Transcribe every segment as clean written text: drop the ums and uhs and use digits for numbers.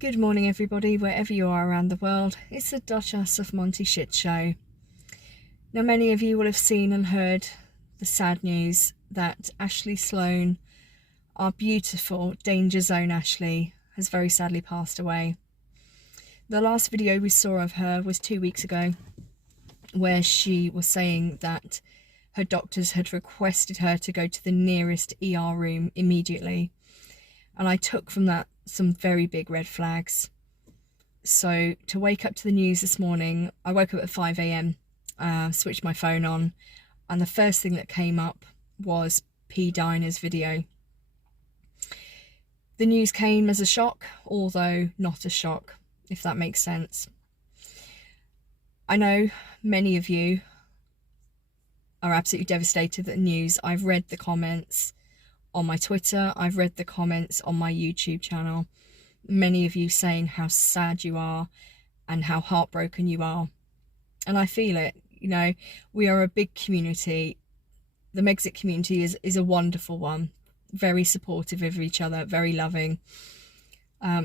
Good morning, everybody, wherever you are around the world. It's the Duchess of Monty Shit Show. Now, many of you will have seen and heard the sad news that Ashli Sloan, our beautiful Danger Zone Ashli, has very sadly passed away. The last video we saw of her was 2 weeks ago, where she was saying that her doctors had requested her to go to the nearest ER room immediately. And I took from that some very big red flags. So to wake up to the news this morning, I woke up at 5 a.m, switched my phone on, and the first thing that came up was P. Diner's video. The news came as a shock, although not a shock, if that makes sense. I know many of you are absolutely devastated at the news. I've read the comments on my Twitter, I've read the comments on my YouTube channel. Many of you saying how sad you are and how heartbroken you are. And I feel it. You know, we are a big community. The Megxit community is a wonderful one. Very supportive of each other, very loving.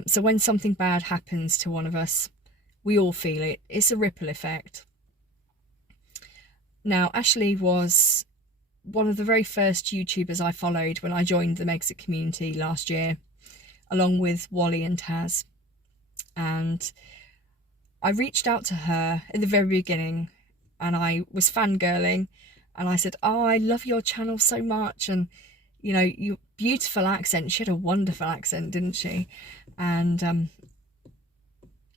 So when something bad happens to one of us, we all feel it. It's a ripple effect. Now, Ashli was one of the very first YouTubers I followed when I joined the Megxit community last year, along with Wally and Taz. And I reached out to her in the very beginning and I was fangirling and I said, "Oh, I love your channel so much, and you know, your beautiful accent." She had a wonderful accent, didn't she? And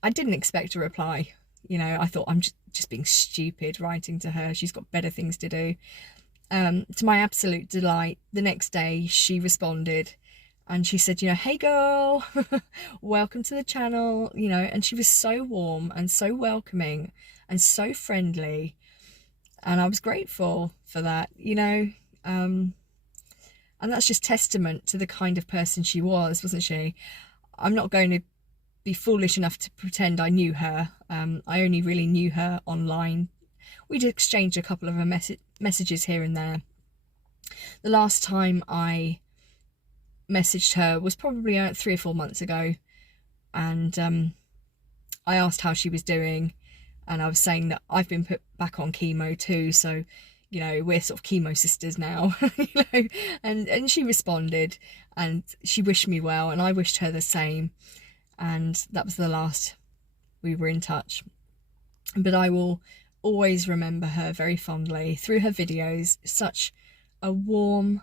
I didn't expect a reply. You know, I thought I'm just being stupid writing to her. She's got better things to do. To my absolute delight, the next day she responded and she said, you know, "Hey girl, welcome to the channel," you know, and she was so warm and so welcoming and so friendly. And I was grateful for that, you know, and that's just testament to the kind of person she was, wasn't she? I'm not going to be foolish enough to pretend I knew her. I only really knew her online. We'd exchanged a couple of messages here and there. The last time I messaged her was probably 3 or 4 months ago, and I asked how she was doing, and I was saying that I've been put back on chemo too, so you know, we're sort of chemo sisters now. You know, and she responded and she wished me well and I wished her the same, and that was the last we were in touch. But I will always remember her very fondly through her videos. Such a warm,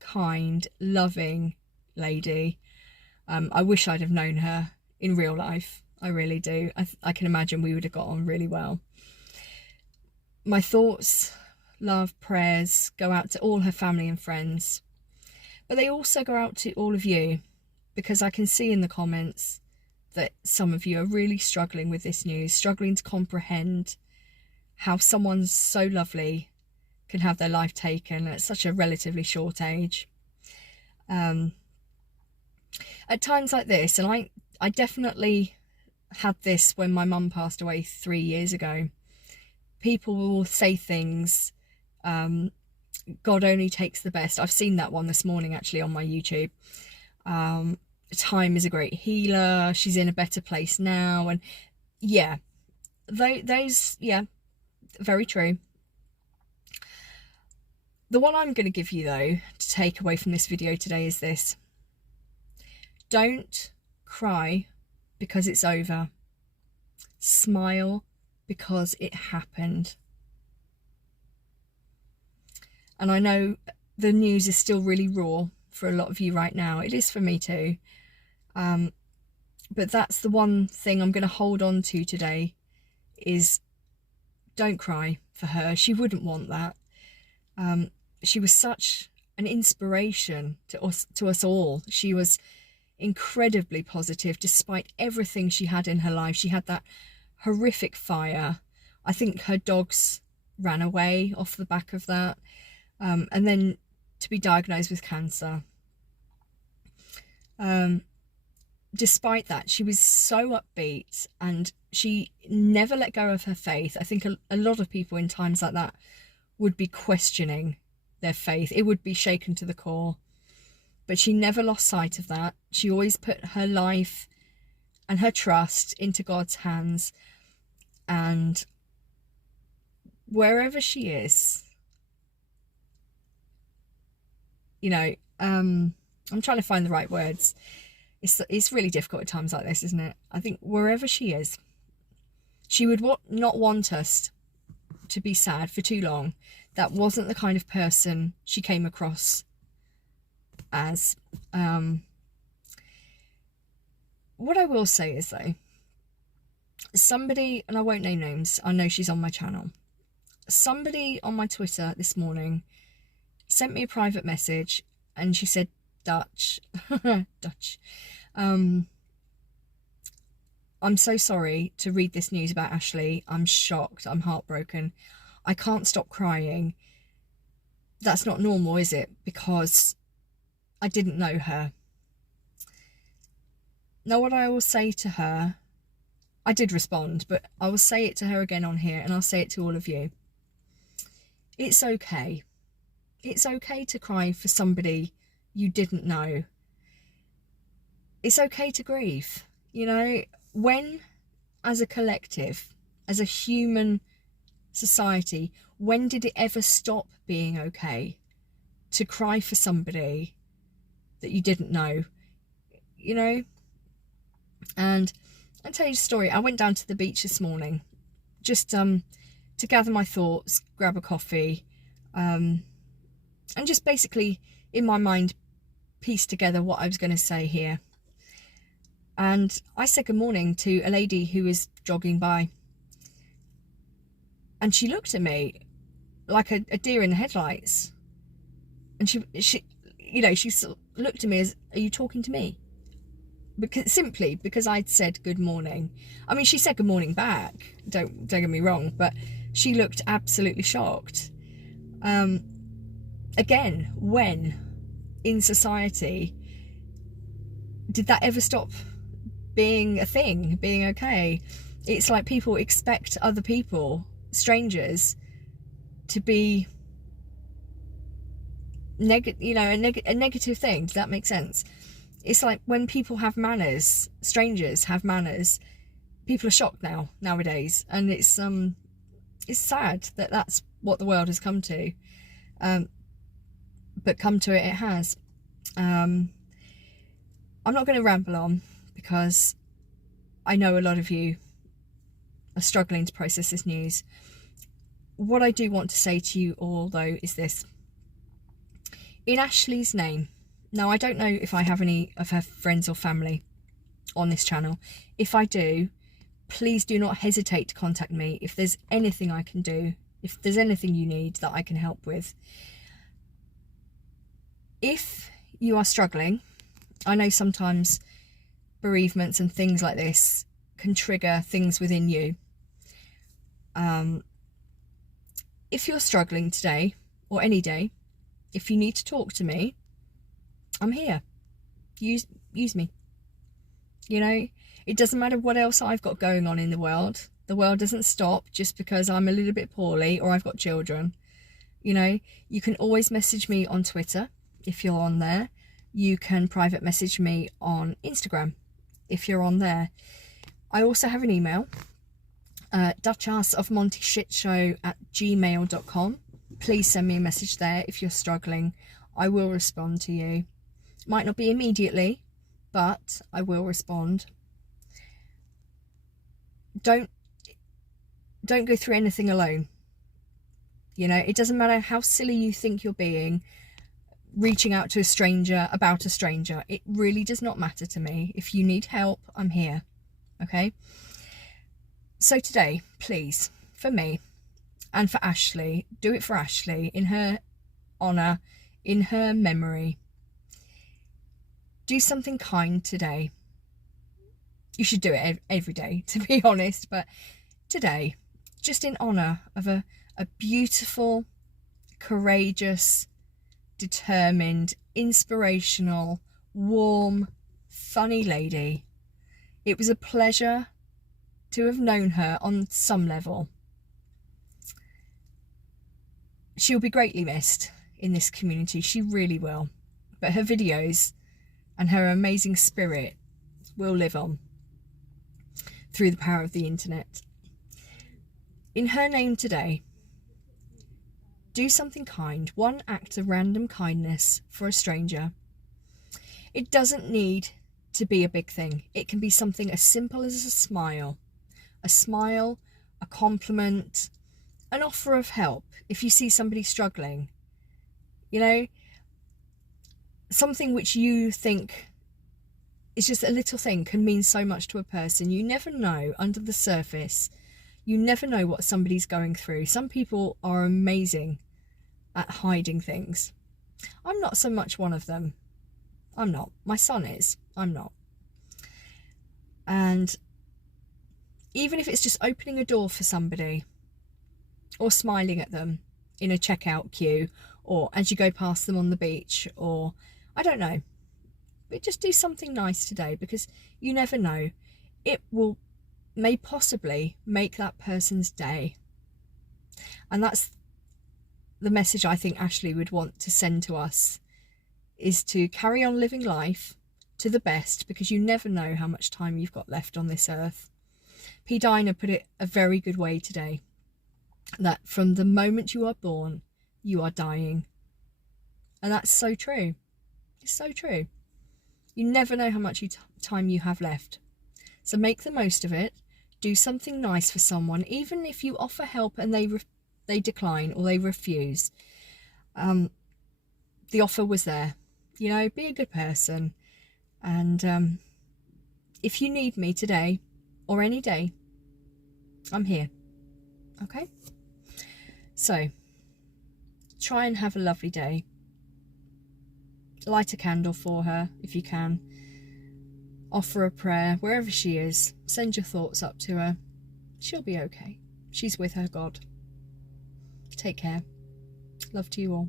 kind, loving lady. I wish I'd have known her in real life. I really do. I can imagine we would have got on really well. My thoughts, love, prayers go out to all her family and friends, but they also go out to all of you, because I can see in the comments that some of you are really struggling with this news, struggling to comprehend how someone so lovely can have their life taken at such a relatively short age. At times like this, and I definitely had this when my mum passed away 3 years ago, people will say things, God only takes the best. I've seen that one this morning actually on my YouTube. Time is a great healer, she's in a better place now, and yeah, those, yeah, very true. The one I'm going to give you though to take away from this video today is this: don't cry because it's over, smile because it happened. And I know the news is still really raw for a lot of you right now. It is for me too. But that's the one thing I'm going to hold on to today, is don't cry for her. She wouldn't want that. She was such an inspiration to us all. She was incredibly positive despite everything she had in her life. She had that horrific fire. I think her dogs ran away off the back of that. And then to be diagnosed with cancer. Despite that, she was so upbeat and she never let go of her faith. I think a lot of people in times like that would be questioning their faith. It would be shaken to the core. But she never lost sight of that. She always put her life and her trust into God's hands. And wherever she is, you know, I'm trying to find the right words. It's really difficult at times like this, isn't it? I think wherever she is, she would not want us to be sad for too long. That wasn't the kind of person she came across as. What I will say is, though, somebody, and I won't name names, I know she's on my channel, somebody on my Twitter this morning sent me a private message, and she said, Dutch, I'm so sorry to read this news about Ashli. I'm shocked. I'm heartbroken. I can't stop crying. That's not normal, is it? Because I didn't know her. Now, what I will say to her, I did respond, but I will say it to her again on here, and I'll say it to all of you. It's okay. It's okay to cry for somebody you didn't know. It's okay to grieve. You know, when, as a collective, as a human society, when did it ever stop being okay to cry for somebody that you didn't know? You know? And I'll tell you a story. I went down to the beach this morning just to gather my thoughts, grab a coffee, and just basically in my mind piece together what I was going to say here. And I said good morning to a lady who was jogging by, and she looked at me like a deer in the headlights, and she you know, she sort of looked at me as, are you talking to me? Because I'd said good morning. I mean, she said good morning back, don't get me wrong, but she looked absolutely shocked. Again, when in society did that ever stop being a thing, being okay? It's like people expect other people, strangers, to be a negative thing. Does that make sense? It's like when people have manners, strangers have manners, people are shocked nowadays, and it's sad that that's what the world has come to. But come to it has. I'm not going to ramble on, because I know a lot of you are struggling to process this news. What I do want to say to you all, though, is this. In Ashli's name, now I don't know if I have any of her friends or family on this channel. If I do, please do not hesitate to contact me if there's anything I can do, if there's anything you need that I can help with. If you are struggling, I know sometimes bereavements and things like this can trigger things within you. If you're struggling today or any day, if you need to talk to me, I'm here. Use me. You know, it doesn't matter what else I've got going on in the world. The world doesn't stop just because I'm a little bit poorly or I've got children. You know, you can always message me on Twitter if you're on there. You can private message me on Instagram if you're on there. I also have an email, duchessofmontyshitshow@gmail.com. Please send me a message there if you're struggling. I will respond to you. Might not be immediately, but I will respond. Don't go through anything alone. You know, it doesn't matter how silly you think you're being, reaching out to a stranger about a stranger. It really does not matter to me. If you need help, I'm here. Okay? So today, please, for me and for Ashli, do it for Ashli, in her honour, in her memory. Do something kind today. You should do it every day, to be honest, but today, just in honour of a beautiful, courageous, determined, inspirational, warm, funny lady. It was a pleasure to have known her on some level. She'll be greatly missed in this community, she really will, but her videos and her amazing spirit will live on. through the power of the internet. In her name today, do something kind, one act of random kindness for a stranger. It doesn't need to be a big thing. It can be something as simple as a smile, a compliment, an offer of help. If you see somebody struggling, you know, something which you think is just a little thing can mean so much to a person. You never know under the surface. You never know what somebody's going through. Some people are amazing at hiding things. I'm not so much one of them. I'm not. My son is. I'm not. And even if it's just opening a door for somebody or smiling at them in a checkout queue or as you go past them on the beach, or I don't know, but just do something nice today, because you never know. It may possibly make that person's day. And that's the message I think Ashli would want to send to us, is to carry on living life to the best, because you never know how much time you've got left on this earth. P. Dina put it a very good way today, that from the moment you are born, you are dying. And that's so true. It's so true. You never know how much time you have left. So make the most of it. Do something nice for someone, even if you offer help and they decline or they refuse. The offer was there. You know, be a good person. And if you need me today or any day, I'm here. Okay? So, try and have a lovely day. Light a candle for her if you can. Offer a prayer wherever she is. Send your thoughts up to her. She'll be okay. She's with her God. Take care. Love to you all.